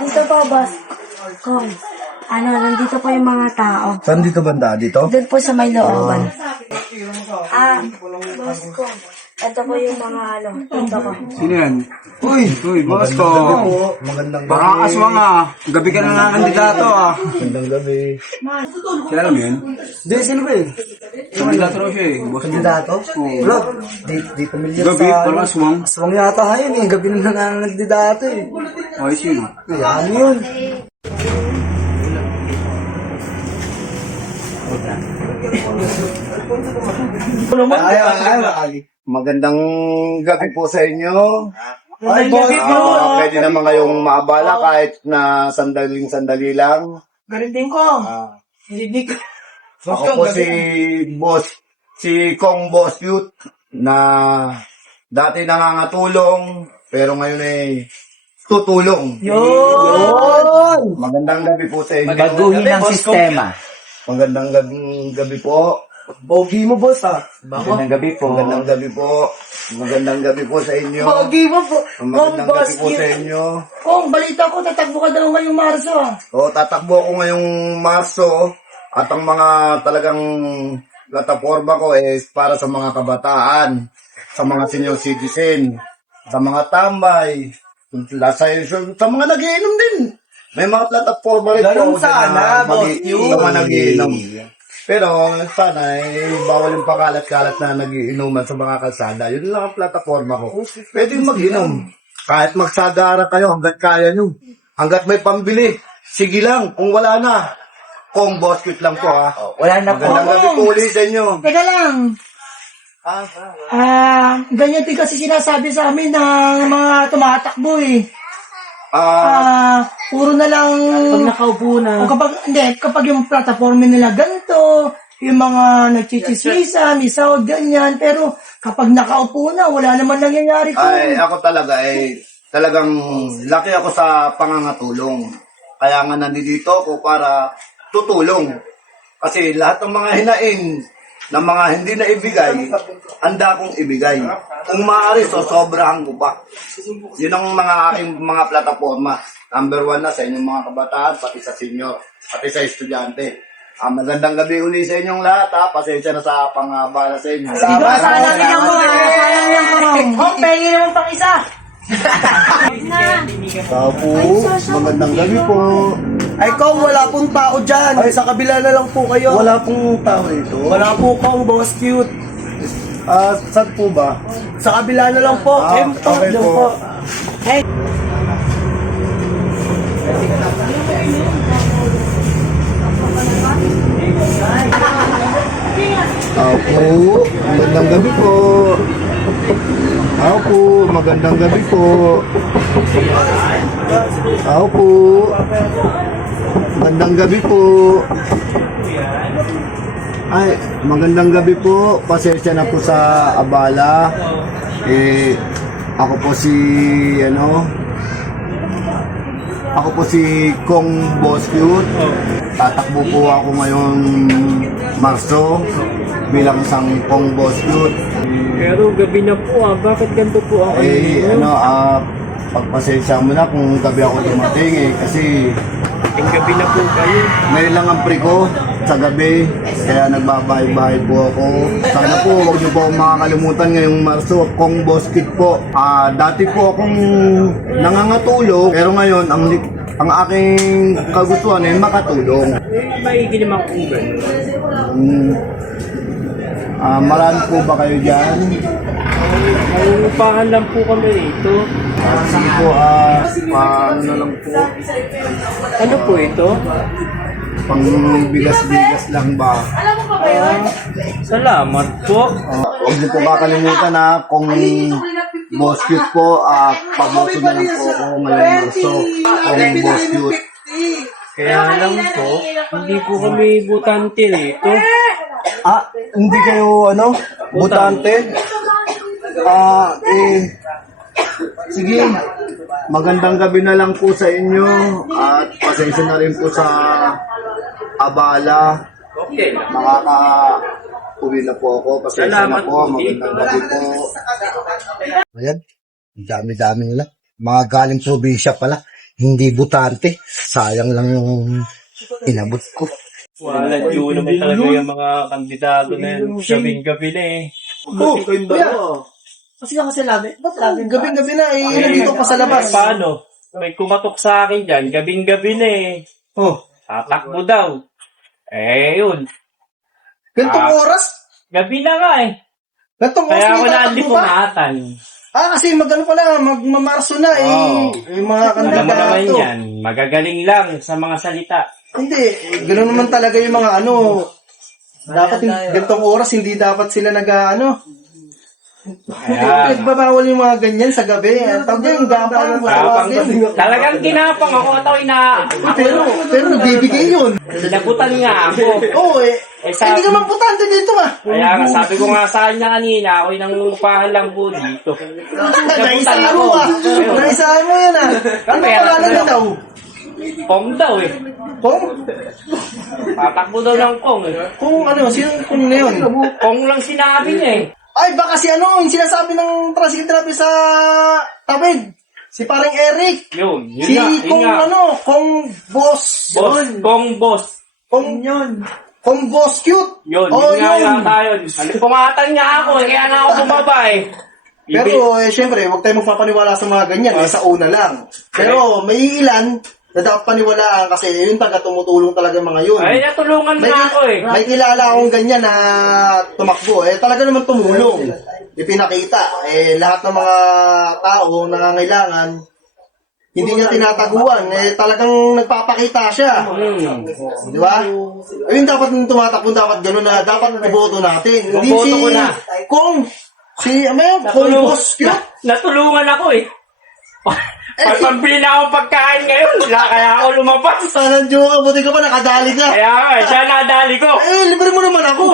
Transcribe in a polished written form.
Dito po, boss. Kung, nandito po yung mga tao. Saan dito banda? Dito? Doon po sa may looban. Boss ko. Ito po yung mga ito ko. Sino yan? Uy, boss ko. Magandang gabi. Parang aswang ah. Gabi ka na nga kandidato ah. Magandang gabi. Kilala mo yun? Di, sino ba yun? Kandidato raw siya eh. Boss ko. Kandidato? Wala. Di pamilyar Gabi, sa... parang aswang. Aswang yata yun eh. Gabi na nangangandidato eh. Ay, sino? Yan yun. Magandang gabi po sa inyo. Ay, boss, pwede naman kayong maabala kahit na sandali lang. Ganun din ko. Hindi ko. Ako po si Kong Boss Youth na dati nangangatulong pero ngayon ay tutulong. Yun! Magandang gabi po sa inyo. Baguhin ang sistema. Magandang gabi po. Bogi mo, boss, ha? Magandang gabi po. Magandang gabi po. Magandang gabi po sa inyo. Pogi mo po. Magandang gabi po sa inyo. Kung balita ko, tatakbo ka daw ngayong Marso. O, tatakbo ako ngayong Marso at ang mga talagang plataforma ko is para sa mga kabataan, sa mga senior citizen, sa mga tambay, sa mga nagiinom din. May mga plataforma rin Ganun po sana, boss, yun. sa mga nagiinom. Pero sana bawal yung pakalat-kalat na nagiinuman sa mga kalsada. Yun lang ang plataforma ko. Pwede yung mag-inom. Kahit magsagara kayo hanggat kaya nyo. Hanggat may pambili. Sige lang. Kung wala na. Kung boss cute lang po ha. Wala na po. Magandang gabi po ulit sa inyo. Teka lang. Ganyan din kasi sinasabi sa amin ng mga tumatakbo eh. Puro na lang... Pag nakaupo na. Kapag yung platform nila ganito, yung mga nagchichismisa, may sahod, ganyan. Pero kapag nakaupo na, wala naman nangyayari ko. Ay, ako talaga talagang laki ako sa pangangatulong. Kaya nga nandito ako para tutulong. Kasi lahat ng mga hinain ng mga hindi na ibigay, handa kong ibigay. Kung maaari, sobrahan ko pa. Yun ang mga aking mga plataforma. Number 1 na sa inyong mga kabataan, pati sa senior, pati sa estudyante. Magandang gabi uli sa inyong lahat ha. Pasensya na sa pangabala sa inyo. Salamat mo. Pengi naman pang isa. Tao po, magandang gabi po. Ay, Kong, wala pong tao dyan. Ay, sa kabila na lang po kayo. Wala pong tao rito. Wala po, Kong, boss cute. Saan po ba? Sa kabila na lang po. Okay doon po. Tao po, magandang gabi po. Tao po, magandang gabi po. Tao po, magandang gabi po. Ay, magandang gabi po. Pasensya na po sa abala. Ako po si Kong Boss Cute. Tatakbo po ako ngayong Marso bilang isang Kong Boss Cute. Pero gabi na po bakit ganito po ako? Pagpasensya mo na kung gabi ako dumating kasi Yung gabi na po kayo. ngayon lang ang pre ko sa gabi, kaya nagbabahay-bahay po ako. Sana po, huwag niyo po akong makakalimutan ngayong Marso, Kong Boss Kid po. Dati po akong nangangatulong, pero ngayon, ang aking kagustuhan ay makatulong. Maigi naman po ganun. Marami po ba kayo dyan? Upahan lang po kami rito. Sige po, paano na lang po? Ano po ito? Pang bigas-bigas lang ba? Salamat po. Huwag niyo po kakalimutan kung Boss Cute po, paboto na lang po ako ngayong Marso. Kung Boss Cute. Kaya lang po, hindi po kami butante rito. Hindi kayo, butante? Sige, magandang gabi na lang po sa inyo at pasensya na rin po sa abala. Okay. Makaka-uwi na po ako. Pasensya na Salamat po. Magandang gabi po. Ayan, ang dami-dami nila. Mga galing probinsya pala. hindi butante. Sayang lang yung inabot ko. Wala, yun naman talaga yung mga kandidato na yun. Gabing-gabi na eh. Oh, kuya. Kasi lagi. Gabing-gabi na, nandito pa sa labas. Paano? May kumatok sa akin dyan, gabing-gabi na eh. Oh, Tatakbo daw. Yun. gantong oras? Gabi na nga eh. Gantong oras Kaya ako may na tatakbo pa? pumatan. Kasi magano pala, magmamarso na yung mga Alam mo naman kandidato. yan, magagaling lang sa mga salita. Hindi, gano'n naman talaga yung mga dapat gantong oras, hindi dapat sila Kaya, nagbabawal yung mga ganyan sa gabi. Tawag yung gapang, talagang tinapang ako at ako pero nagbibigay yun. sinabutan nga ako. Oo sabi, hindi ka mamputante dito kaya nga, sabi ko nga sa kanya kanina, ako'y nangungupahan lang po dito. Naisahan mo Naisahan mo yan Ano pangalan na daw? Kong daw eh. Kung? Tatakbo daw ng Kong eh. Kung sinong kung na yun? Kong lang sinabi niya eh. Ay, baka yung sinasabi ng tricycle therapy sa tabid. Si paring Eric. Yun Si nga. Kung boss. Boss, Kong boss. Kung boss cute. Yun, Oh, yun nga yun. yata yun. Pumatan niya ako eh, kaya na ako bumaba eh. Pero, syempre, huwag tayo magpapaniwala sa mga ganyan. Sa una lang. Pero, may ilan na dapat paniwalaan kasi yung taga tumutulong talaga mga yun. Ay, natulungan mo na ako eh. May kilala akong ganyan na tumakbo. Talaga naman tumulong. Ipinakita. Lahat ng mga tao nangangailangan, hindi niya tinataguan. Talagang nagpapakita siya. Di ba? Ayun, dapat nung tumatakbo, dapat gano'n na, dapat iboto natin. Hindi Boboto ko na. Kung boss cute. Natulungan ako eh. Pagpambili na akong pagkain ngayon, kaya ako lumabas. Sanang joke, buti ka pa, nakadali ka. Kaya nga, siya nadali ko. Libre mo naman ako.